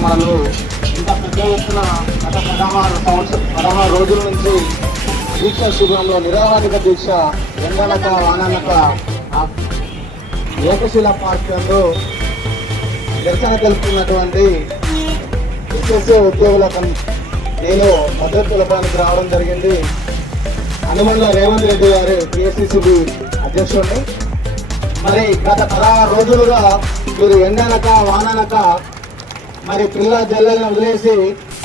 కార్యక్రమాలలో ఇంత పెద్ద ఎత్తున గత 16 రోజుల నుంచి దీక్ష శిబిరంలో నిరాహారిక దీక్ష ఎండనక వాననక ఏకశిల పార్కులలో నిరసన తెలుపుతున్నటువంటి ఎస్ఎస్ఏ ఉద్యోగులకు నేను మద్దతు తెలపడానికి రావడం జరిగింది. అనుమల్ల రేవంత్ రెడ్డి గారు పిఎస్సిసిబి అధ్యక్షుడిని. మరి గత 16 రోజులుగా మీరు ఎండనక వాననక మరి పిల్ల జల్లెలను వదిలేసి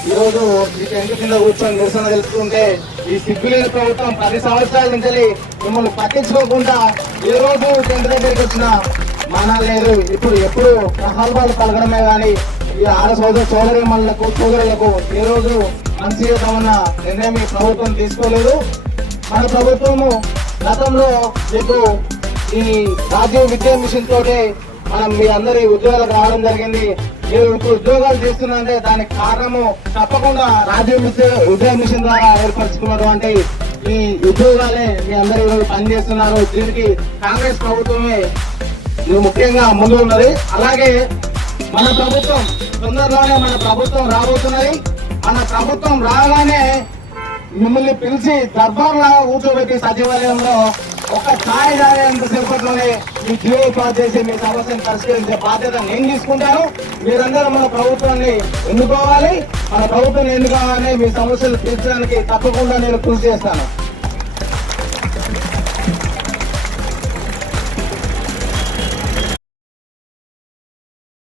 ఈరోజు ఈ టెంట్ కింద కూర్చొని నిరసన తెలుపుతుంటే ఈ సిగ్గులేని ప్రభుత్వం 10 సంవత్సరాల నుంచి మిమ్మల్ని పట్టించుకోకుండా ఏ రోజు టెంట్ దగ్గరికి వచ్చిన మానాలు లేదు. ఇప్పుడు ఎప్పుడు ప్రహల్వాలు పలకడమే కానీ ఈ సోదరులకు ఏ రోజు మంచిగా ఉన్న నిర్ణయం ఈ ప్రభుత్వం తీసుకోలేదు. మన ప్రభుత్వము గతంలో మీకు ఈ రాజీవ్ విద్యా మిషన్ తోటి మనం మీ అందరి ఉద్యోగాలకు రావడం జరిగింది. మీరు ఇప్పుడు ఉద్యోగాలు చేస్తున్నారంటే దానికి కారణము తప్పకుండా రాజీవ్ విద్యా మిషన్ ద్వారా ఏర్పరచుకున్నటువంటి ఈ ఉద్యోగాలే మీ అందరూ ఈరోజు పనిచేస్తున్నారు. దీనికి కాంగ్రెస్ ప్రభుత్వమే ముఖ్యంగా ముందు ఉన్నది. అలాగే మన ప్రభుత్వం తొందరలోనే మన ప్రభుత్వం రాబోతున్నది. మన ప్రభుత్వం రాగానే మిమ్మల్ని పిలిచి దర్బార్లా కూర్చోబెట్టి సచివాలయంలో ఒక ఛాయ్ తాగేంత సేపట్లోనే మీ జీవో పాస్ చేసి మీ సమస్యను పరిష్కరించే బాధ్యత నేను తీసుకుంటాను. మీరందరూ మన ప్రభుత్వాన్ని ఎన్నుకోవాలి. మన ప్రభుత్వాన్ని ఎన్నుకోవాలని మీ సమస్యలు తీర్చడానికి తప్పకుండా నేను కృషి చేస్తాను.